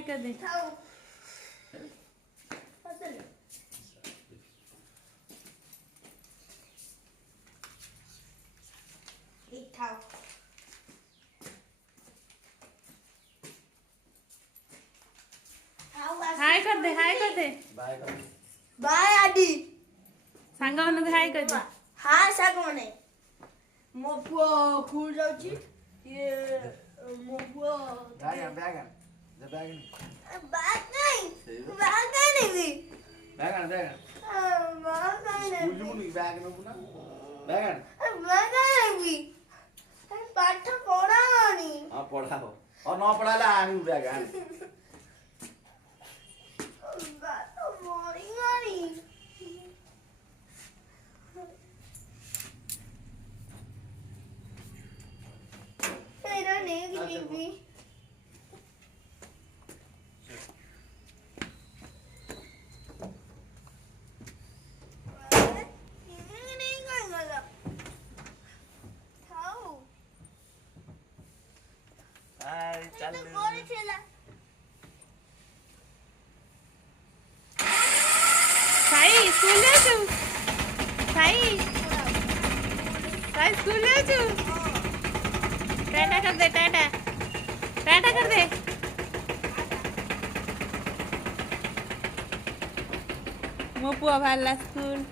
हाय कर दे। हाय कर दे, हाय कर दे। बाय आदि सांगा ମାନଙ୍କୁ हाय कर दे। हाय सागमने मो पुओ फूल जाउची ये मो पुओ बैग बैग बैग नहीं भी बैग बैग स्कूल में नहीं बैग में पुना बैग भी पाठ पढ़ानी हां पढ़ाओ और ना पढ़ाला आनी बैग आनी बात बोरिंग आनी तेरा नहीं भी हाय चल साई स्कूल जाऊ साई साई स्कूल जाऊ टाटा कर दे टाटा टाटा कर दे मो पुआ बाहरला स्कूल